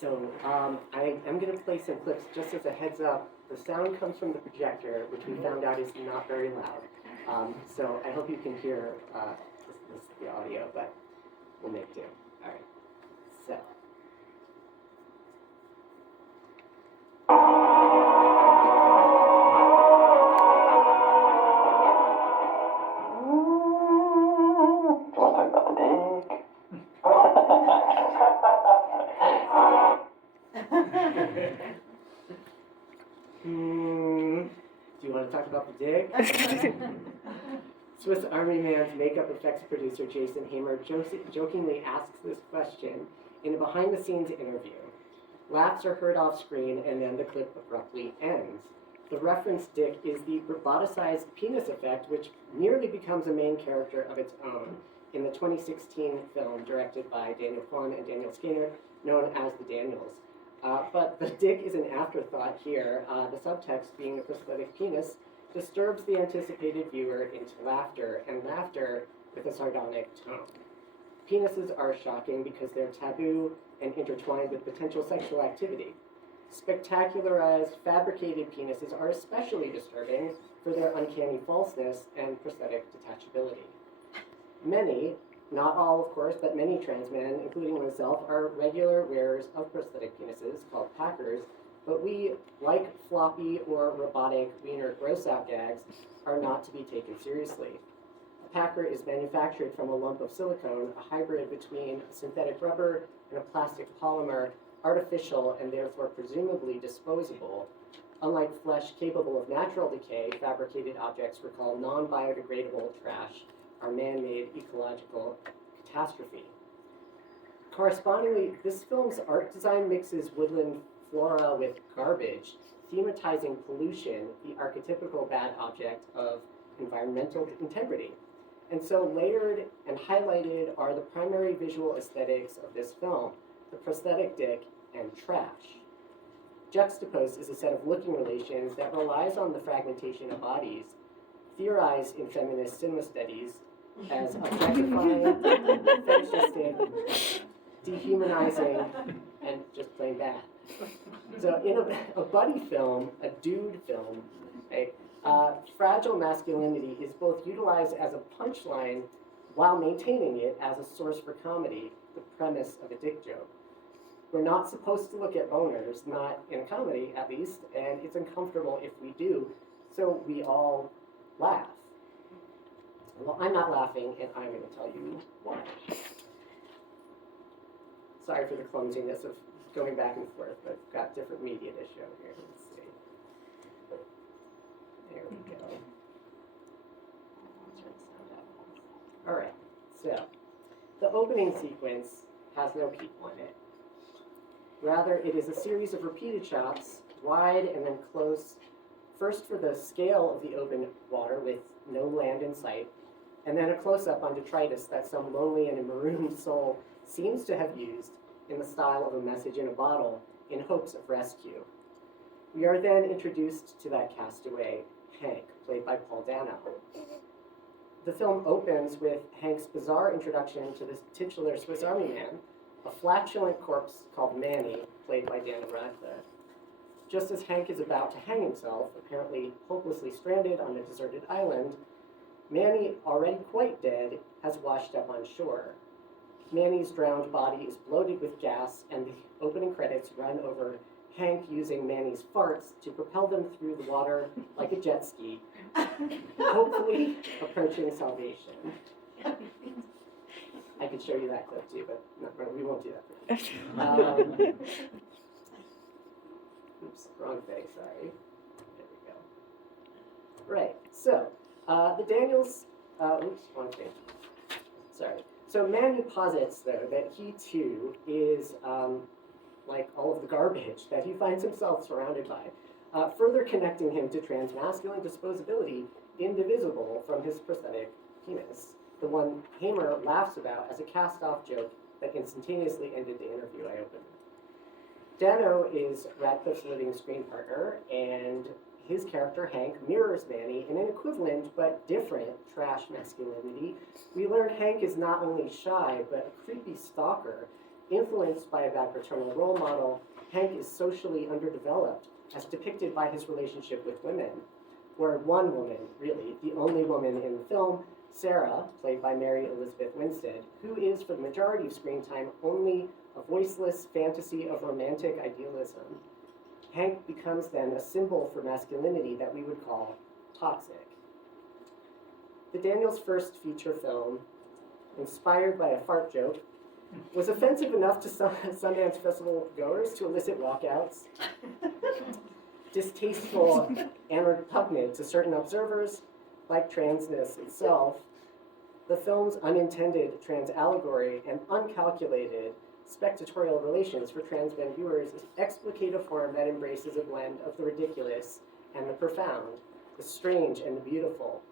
So I am going to play some clips just as a heads up. The sound comes from the projector, which we found out is not very loud. So I hope you can hear the audio, but we'll make do. All right. So. Do you want to talk about the dig? Swiss Army Man's makeup effects producer Jason Hamer jokingly asks this question in a behind-the-scenes interview. Laughs are heard off-screen, and then the clip abruptly ends. The referenced dick is the roboticized penis effect, which nearly becomes a main character of its own in the 2016 film directed by Daniel Kwan and Daniel Skinner, known as The Daniels. But the dick is an afterthought here, the subtext being a prosthetic penis disturbs the anticipated viewer into laughter, and laughter with a sardonic tone. Penises are shocking because they're taboo and intertwined with potential sexual activity. Spectacularized, fabricated penises are especially disturbing for their uncanny falseness and prosthetic detachability. Many, not all of course, but many trans men, including myself, are regular wearers of prosthetic penises called packers, but we, like floppy or robotic wiener gross-out gags, are not to be taken seriously. A packer is manufactured from a lump of silicone, a hybrid between a synthetic rubber and a plastic polymer, artificial and therefore presumably disposable. Unlike flesh capable of natural decay, fabricated objects we call non-biodegradable trash are man-made ecological catastrophe. Correspondingly, this film's art design mixes woodland flora with garbage, thematizing pollution, the archetypical bad object of environmental integrity. And so layered and highlighted are the primary visual aesthetics of this film, the prosthetic dick and trash. Juxtaposed is a set of looking relations that relies on the fragmentation of bodies, theorized in feminist cinema studies as objectifying, fetishistic, dehumanizing, and just plain bad. So in a buddy film, a dude film, right, fragile masculinity is both utilized as a punchline while maintaining it as a source for comedy, the premise of a dick joke. We're not supposed to look at boners, not in a comedy at least, and it's uncomfortable if we do, so we all laugh. Well, I'm not laughing, and I'm going to tell you why. Sorry for the clumsiness of going back and forth, but I've got different media to show here. Let's see. There we go. Turn the sound up. All right, so the opening sequence has no people in it. Rather, it is a series of repeated shots, wide and then close, first for the scale of the open water with no land in sight, and then a close-up on detritus that some lonely and marooned soul seems to have used in the style of a message in a bottle in hopes of rescue. We are then introduced to that castaway, Hank, played by Paul Dano. The film opens with Hank's bizarre introduction to the titular Swiss Army Man, a flatulent corpse called Manny, played by Daniel Radcliffe. Just as Hank is about to hang himself, apparently hopelessly stranded on a deserted island, Manny, already quite dead, has washed up on shore. Manny's drowned body is bloated with gas, and the opening credits run over Hank using Manny's farts to propel them through the water like a jet ski, hopefully approaching salvation. I could show you that clip too, but we won't do that. Oops, wrong thing, sorry. There we go. Right, so the Daniels, oops, wrong thing. Sorry. So Manny posits, though, that he too is like all of the garbage that he finds himself surrounded by, further connecting him to transmasculine disposability, indivisible from his prosthetic penis, the one Hamer laughs about as a cast-off joke that instantaneously ended the interview I opened. Dano is Radcliffe's living screen partner, and his character, Hank, mirrors Manny in an equivalent but different trash masculinity. We learn Hank is not only shy, but a creepy stalker, Influenced by that paternal role model, Hank is socially underdeveloped, as depicted by his relationship with women, where one woman, really, the only woman in the film, Sarah, played by Mary Elizabeth Winstead, who is, for the majority of screen time, only a voiceless fantasy of romantic idealism. Hank becomes then a symbol for masculinity that we would call toxic. The Daniels' first feature film, inspired by a fart joke, was offensive enough to Sundance Festival goers to elicit walkouts, distasteful and repugnant to certain observers, like transness itself. The film's unintended trans allegory and uncalculated spectatorial relations for trans men viewers is explicative form that embraces a blend of the ridiculous and the profound, the strange and the beautiful.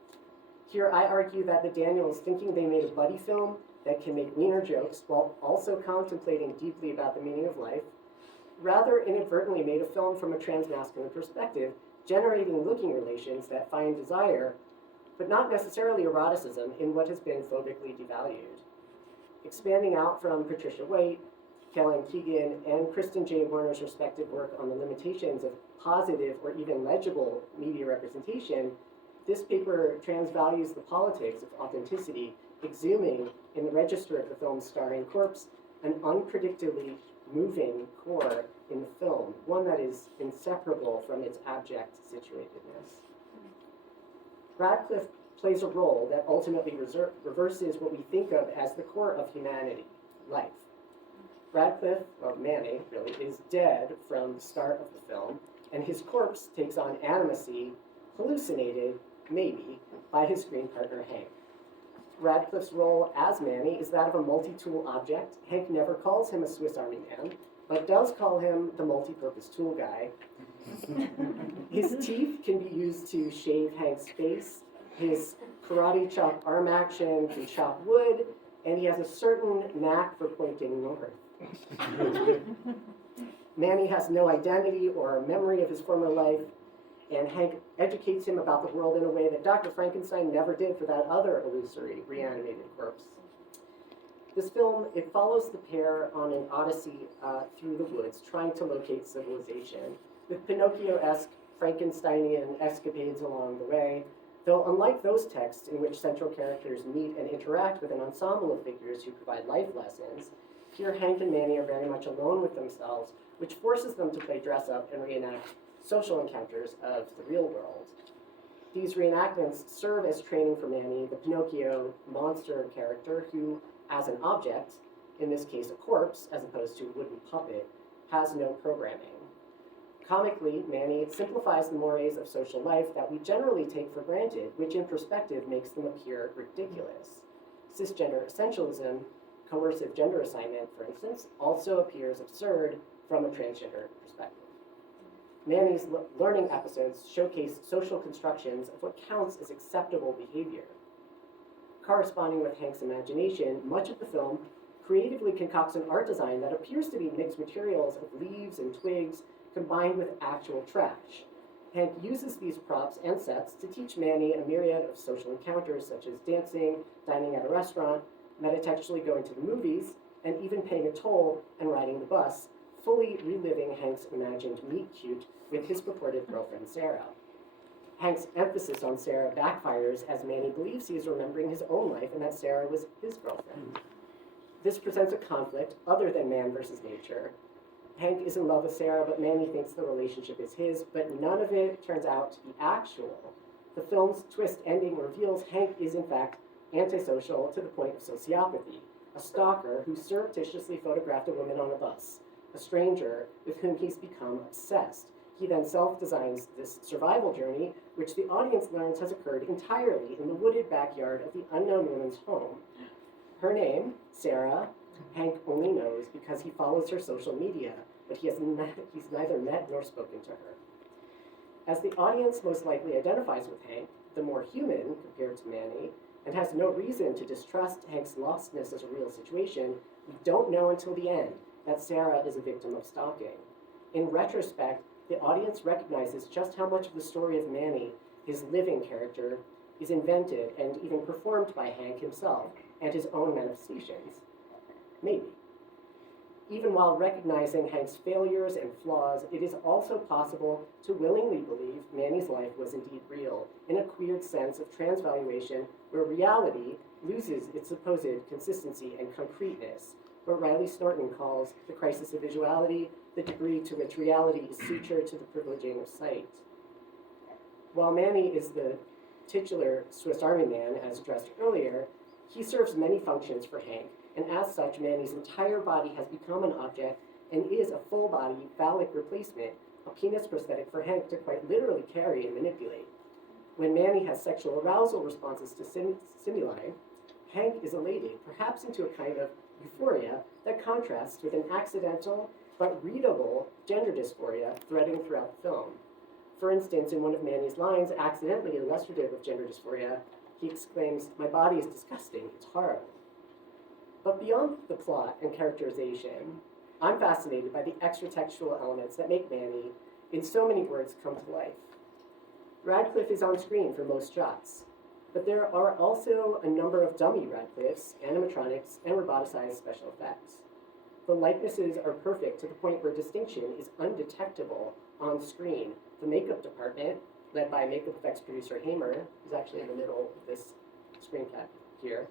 Here I argue that the Daniels, thinking they made a buddy film that can make wiener jokes while also contemplating deeply about the meaning of life, rather inadvertently made a film from a transmasculine perspective, generating looking relations that find desire, but not necessarily eroticism, in what has been phobically devalued. Expanding out from Patricia White, Kellen Keegan, and Kristen J. Warner's respective work on the limitations of positive or even legible media representation, this paper transvalues the politics of authenticity, exhuming in the register of the film's starring corpse an unpredictably moving core in the film, one that is inseparable from its abject situatedness. Radcliffe plays a role that ultimately reverses what we think of as the core of humanity, life. Radcliffe, well, Manny, really, is dead from the start of the film, and his corpse takes on animacy, hallucinated, maybe, by his screen partner, Hank. Radcliffe's role as Manny is that of a multi-tool object. Hank never calls him a Swiss Army man, but does call him the multi-purpose tool guy. His teeth can be used to shave Hank's face. His karate chop arm action can chop wood, and he has a certain knack for pointing north. Manny has no identity or memory of his former life, and Hank educates him about the world in a way that Dr. Frankenstein never did for that other illusory reanimated corpse. This film, it follows the pair on an odyssey through the woods, trying to locate civilization, with Pinocchio-esque Frankensteinian escapades along the way, though unlike those texts in which central characters meet and interact with an ensemble of figures who provide life lessons, here Hank and Manny are very much alone with themselves, which forces them to play dress-up and reenact social encounters of the real world. These reenactments serve as training for Manny, the Pinocchio monster character who, as an object, in this case a corpse as opposed to a wooden puppet, has no programming. Comically, Manny simplifies the mores of social life that we generally take for granted, which in perspective makes them appear ridiculous. Cisgender essentialism, coercive gender assignment, for instance, also appears absurd from a transgender perspective. Manny's learning episodes showcase social constructions of what counts as acceptable behavior. Corresponding with Hank's imagination, much of the film creatively concocts an art design that appears to be mixed materials of leaves and twigs combined with actual trash. Hank uses these props and sets to teach Manny a myriad of social encounters such as dancing, dining at a restaurant, metatextually going to the movies, and even paying a toll and riding the bus, fully reliving Hank's imagined meet-cute with his purported girlfriend, Sarah. Hank's emphasis on Sarah backfires as Manny believes he is remembering his own life and that Sarah was his girlfriend. This presents a conflict other than man versus nature. Hank is in love with Sarah, but Manny thinks the relationship is his, but none of it turns out to be actual. The film's twist ending reveals Hank is in fact antisocial to the point of sociopathy, a stalker who surreptitiously photographed a woman on a bus, a stranger with whom he's become obsessed. He then self-designs this survival journey, which the audience learns has occurred entirely in the wooded backyard of the unknown woman's home. Her name, Sarah, Hank only knows because he follows her social media, but he's neither met nor spoken to her. As the audience most likely identifies with Hank, the more human compared to Manny, and has no reason to distrust Hank's lostness as a real situation, we don't know until the end that Sarah is a victim of stalking. In retrospect, the audience recognizes just how much of the story of Manny, his living character, is invented and even performed by Hank himself and his own manifestations. Maybe. Even while recognizing Hank's failures and flaws, it is also possible to willingly believe Manny's life was indeed real, in a queer sense of transvaluation where reality loses its supposed consistency and concreteness, what Riley Snorton calls the crisis of visuality, the degree to which reality is sutured to the privileging of sight. While Manny is the titular Swiss Army man, as addressed earlier, he serves many functions for Hank, and as such, Manny's entire body has become an object and is a full-body phallic replacement, a penis prosthetic for Hank to quite literally carry and manipulate. When Manny has sexual arousal responses to stimuli, Hank is elated, perhaps into a kind of euphoria that contrasts with an accidental but readable gender dysphoria threading throughout the film. For instance, in one of Manny's lines, accidentally illustrative of gender dysphoria, he exclaims, "My body is disgusting, it's horrible." But beyond the plot and characterization, I'm fascinated by the extra-textual elements that make Manny, in so many words, come to life. Radcliffe is on screen for most shots, but there are also a number of dummy Radcliffes, animatronics, and roboticized special effects. The likenesses are perfect to the point where distinction is undetectable on screen. The makeup department, led by makeup effects producer Hamer, who's actually in the middle of this screen cap here,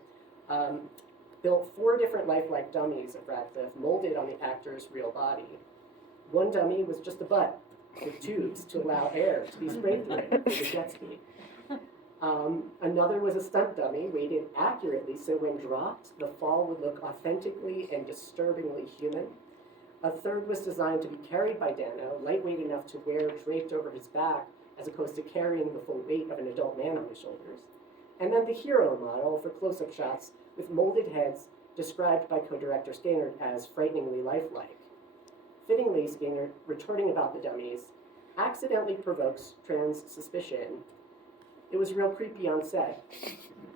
built 4 different lifelike dummies of Radcliffe molded on the actor's real body. One dummy was just a butt with tubes to allow air to be sprayed through it with a jet ski. Another was a stunt dummy weighted accurately so when dropped, the fall would look authentically and disturbingly human. A third was designed to be carried by Dano, lightweight enough to wear draped over his back as opposed to carrying the full weight of an adult man on his shoulders. And then the hero model for close-up shots with molded heads described by co-director Skaner as frighteningly lifelike. Fittingly, Skaner, retorting about the dummies, accidentally provokes trans suspicion. It was real creepy on set.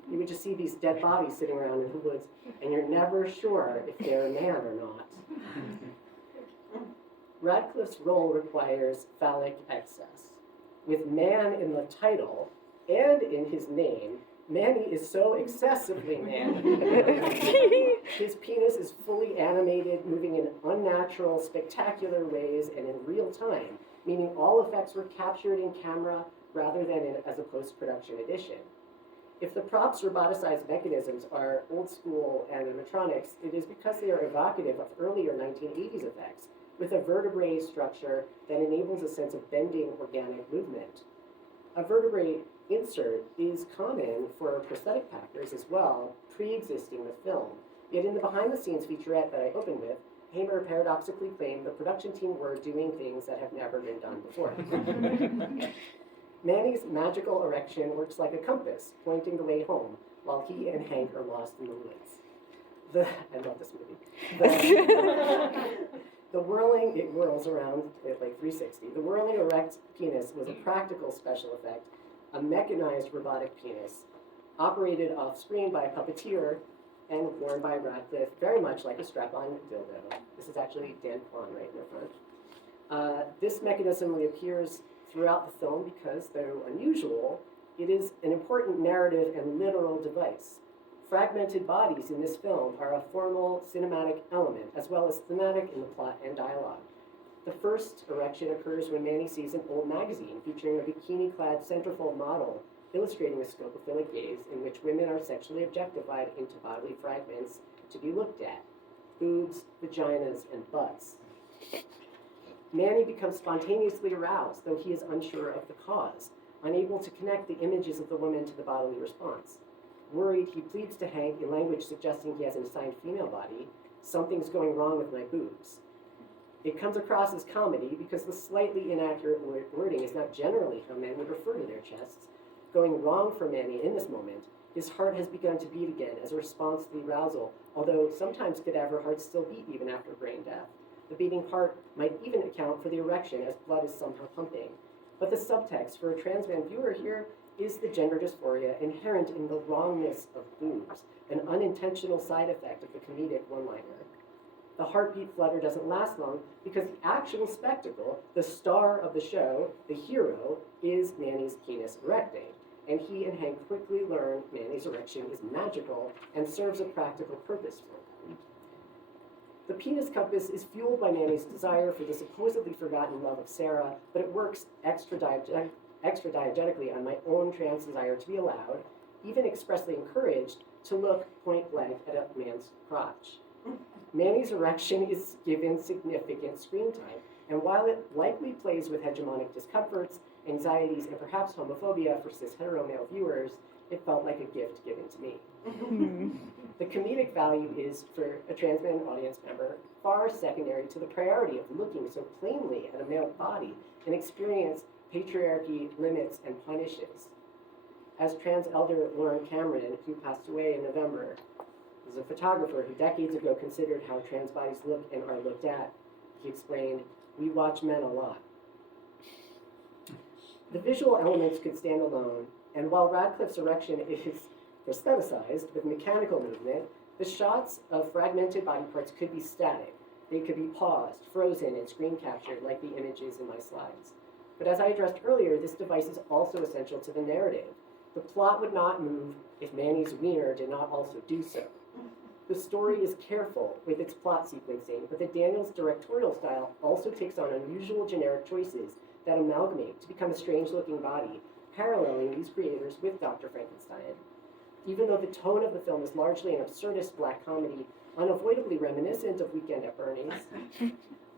You would just see these dead bodies sitting around in the woods, and you're never sure if they're a man or not. Radcliffe's role requires phallic excess. With man in the title and in his name, Manny is so excessively manly. His penis is fully animated, moving in unnatural, spectacular ways and in real time, meaning all effects were captured in camera rather than as a post-production addition. If the props roboticized mechanisms are old school animatronics, it is because they are evocative of earlier 1980s effects, with a vertebrae structure that enables a sense of bending organic movement. A vertebrae insert is common for prosthetic packers as well, pre-existing the film. Yet in the behind-the-scenes featurette that I opened with, Hamer paradoxically claimed the production team were doing things that have never been done before. Manny's magical erection works like a compass, pointing the way home, while he and Hank are lost in the woods. I love this movie. The whirling, it whirls around at like 360. The whirling erect penis was a practical special effect, a mechanized robotic penis, operated off-screen by a puppeteer and worn by Radcliffe, very much like a strap-on dildo. This is actually Dan Kwan right in the front. This mechanism reappears throughout the film because, though unusual, it is an important narrative and literal device. Fragmented bodies in this film are a formal cinematic element, as well as thematic in the plot and dialogue. The first erection occurs when Manny sees an old magazine featuring a bikini-clad centerfold model illustrating a scopophilic gaze in which women are sexually objectified into bodily fragments to be looked at: boobs, vaginas, and butts. Manny becomes spontaneously aroused, though he is unsure of the cause, unable to connect the images of the woman to the bodily response. Worried, he pleads to Hank in language suggesting he has an assigned female body. "Something's going wrong with my boobs." It comes across as comedy because the slightly inaccurate wording is not generally how men would refer to their chests. Going wrong for Manny in this moment, his heart has begun to beat again as a response to the arousal, although sometimes cadaver hearts still beat even after brain death. The beating heart might even account for the erection as blood is somehow pumping. But the subtext for a trans man viewer here is the gender dysphoria inherent in the wrongness of boobs, an unintentional side effect of the comedic one-liner. The heartbeat flutter doesn't last long because the actual spectacle, the star of the show, the hero, is Manny's penis erecting. And he and Hank quickly learn Manny's erection is magical and serves a practical purpose for them. The penis compass is fueled by Manny's desire for the supposedly forgotten love of Sarah, but it works extra-diegetically on my own trans desire to be allowed, even expressly encouraged, to look point blank at a man's crotch. Manny's erection is given significant screen time, and while it likely plays with hegemonic discomforts, anxieties, and perhaps homophobia for cis hetero male viewers, it felt like a gift given to me. The comedic value is, for a trans man audience member, far secondary to the priority of looking so plainly at a male body and experience patriarchy limits and punishes. As trans elder Lauren Cameron, who passed away in November, was a photographer who decades ago considered how trans bodies look and are looked at, he explained, "We watch men a lot." The visual elements could stand alone, and while Radcliffe's erection is prostheticized with mechanical movement, the shots of fragmented body parts could be static. They could be paused, frozen, and screen captured like the images in my slides. But as I addressed earlier, this device is also essential to the narrative. The plot would not move if Manny's wiener did not also do so. The story is careful with its plot sequencing, but the Daniels directorial style also takes on unusual generic choices that amalgamate to become a strange-looking body, paralleling these creators with Dr. Frankenstein. Even though the tone of the film is largely an absurdist black comedy, unavoidably reminiscent of Weekend at Bernie's,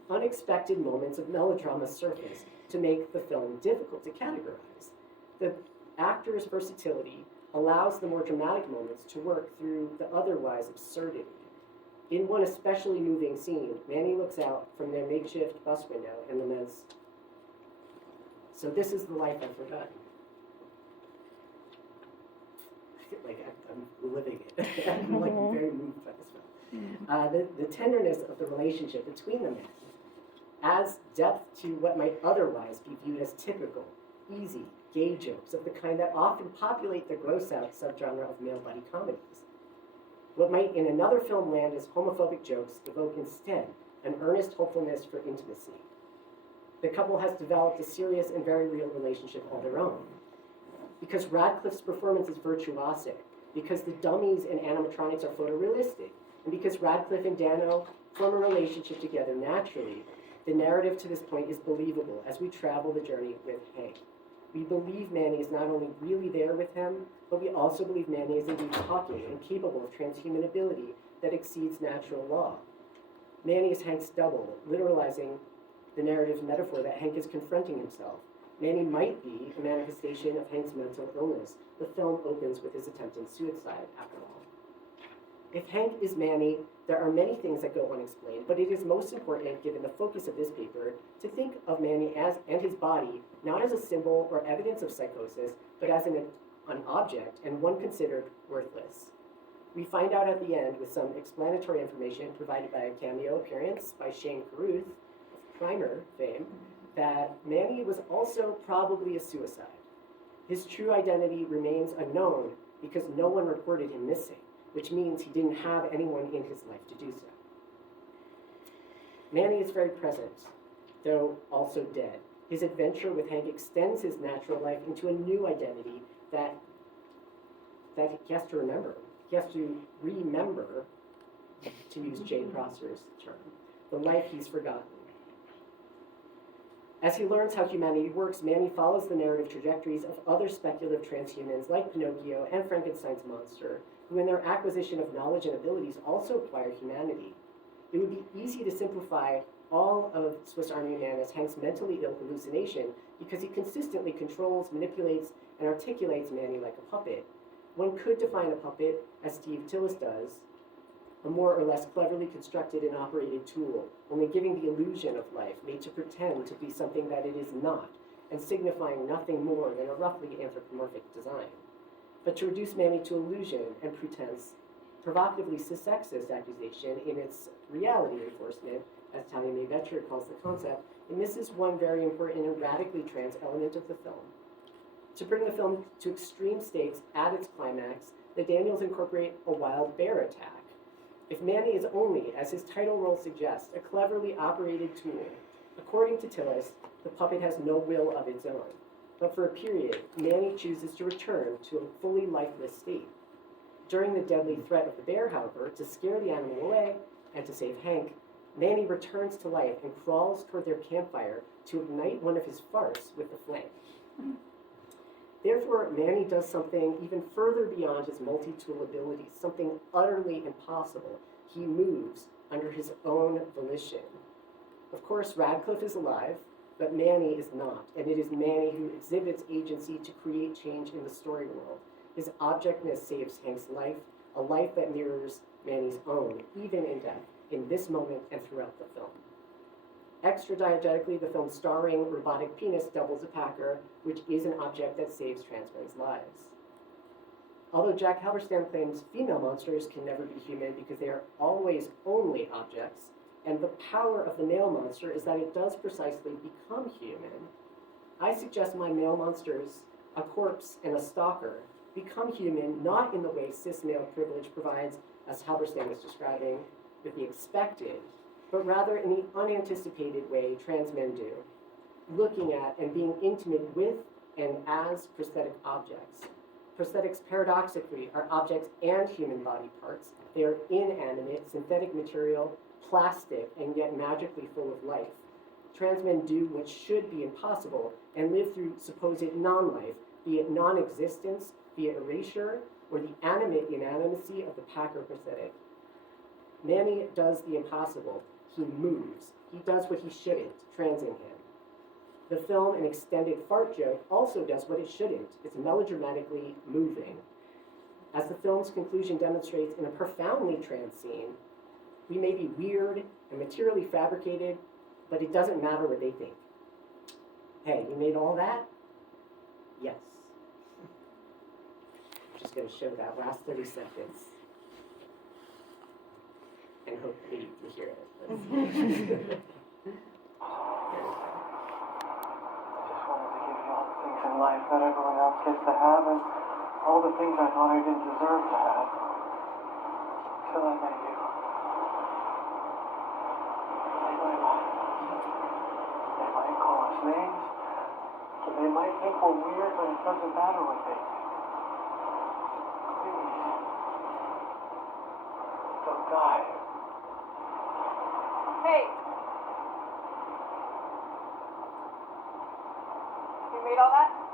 unexpected moments of melodrama surface to make the film difficult to categorize. The actor's versatility allows the more dramatic moments to work through the otherwise absurdity. In one especially moving scene, Manny looks out from their makeshift bus window and laments, "So this is the life I've forgotten." Like, I'm living it. I'm like very moved by this film. The tenderness of the relationship between the men adds depth to what might otherwise be viewed as typical, easy, gay jokes of the kind that often populate the gross-out subgenre of male buddy comedies. What might in another film land as homophobic jokes evoke instead an earnest hopefulness for intimacy. The couple has developed a serious and very real relationship all their own. Because Radcliffe's performance is virtuosic, because the dummies and animatronics are photorealistic, and because Radcliffe and Dano form a relationship together naturally, the narrative to this point is believable as we travel the journey with Hank. We believe Manny is not only really there with him, but we also believe Manny is indeed talking and capable of transhuman ability that exceeds natural law. Manny is Hank's double, literalizing the narrative metaphor that Hank is confronting himself. Manny might be a manifestation of Hank's mental illness. The film opens with his attempted suicide, after all. If Hank is Manny, there are many things that go unexplained, but it is most important, given the focus of this paper, to think of Manny as, and his body, not as a symbol or evidence of psychosis, but as an object, and one considered worthless. We find out at the end, with some explanatory information provided by a cameo appearance by Shane Carruth, of Primer fame, that Manny was also probably a suicide. His true identity remains unknown because no one reported him missing, which means he didn't have anyone in his life to do so. Manny is very present, though also dead. His adventure with Hank extends his natural life into a new identity that he has to remember. He has to remember, to use Jane Prosser's term, the life he's forgotten. As he learns how humanity works, Manny follows the narrative trajectories of other speculative transhumans like Pinocchio and Frankenstein's monster, who in their acquisition of knowledge and abilities also acquire humanity. It would be easy to simplify all of Swiss Army Man as Hank's mentally ill hallucination because he consistently controls, manipulates, and articulates Manny like a puppet. One could define a puppet, as Steve Tillis does, a more or less cleverly constructed and operated tool, only giving the illusion of life, made to pretend to be something that it is not, and signifying nothing more than a roughly anthropomorphic design. But to reduce Manny to illusion and pretense, provocatively cis-sexist accusation in its reality enforcement, as Talia May Vetcher calls the concept, it misses one very important and radically trans element of the film. To bring the film to extreme stakes at its climax, the Daniels incorporate a wild bear attack. If Manny is only, as his title role suggests, a cleverly operated tool, according to Tillis, the puppet has no will of its own. But for a period, Manny chooses to return to a fully lifeless state. During the deadly threat of the bear, however, to scare the animal away and to save Hank, Manny returns to life and crawls toward their campfire to ignite one of his farts with the flame. Therefore, Manny does something even further beyond his multi-tool abilities, something utterly impossible. He moves under his own volition. Of course, Radcliffe is alive, but Manny is not, and it is Manny who exhibits agency to create change in the story world. His objectness saves Hank's life, a life that mirrors Manny's own, even in death, in this moment and throughout the film. Extra-diegetically, the film starring robotic penis doubles a Packer, which is an object that saves trans men's lives. Although Jack Halberstam claims female monsters can never be human because they are always only objects, and the power of the male monster is that it does precisely become human, I suggest my male monsters, a corpse and a stalker, become human not in the way cis male privilege provides, as Halberstam was describing, with the expected, but rather in the unanticipated way trans men do, looking at and being intimate with and as prosthetic objects. Prosthetics, paradoxically, are objects and human body parts. They are inanimate, synthetic material, plastic, and yet magically full of life. Trans men do what should be impossible and live through supposed non-life, be it non-existence, be it erasure, or the animate inanimacy of the Packer prosthetic. Manny does the impossible. He moves. He does what he shouldn't, transing him. The film, an extended fart joke, also does what it shouldn't. It's melodramatically moving. As the film's conclusion demonstrates in a profoundly trans scene, we may be weird and materially fabricated, but it doesn't matter what they think. Hey, you made all that? Yes. I'm just going to show that last 30 seconds and hopefully you can hear it. I just wanted to give you all the things in life that everyone else gets to have, and all the things I thought I didn't deserve to have. Till I met you. They might call us names, but they might think we're weird, but it doesn't matter what they think. Please. Don't die. Hey! You made all that?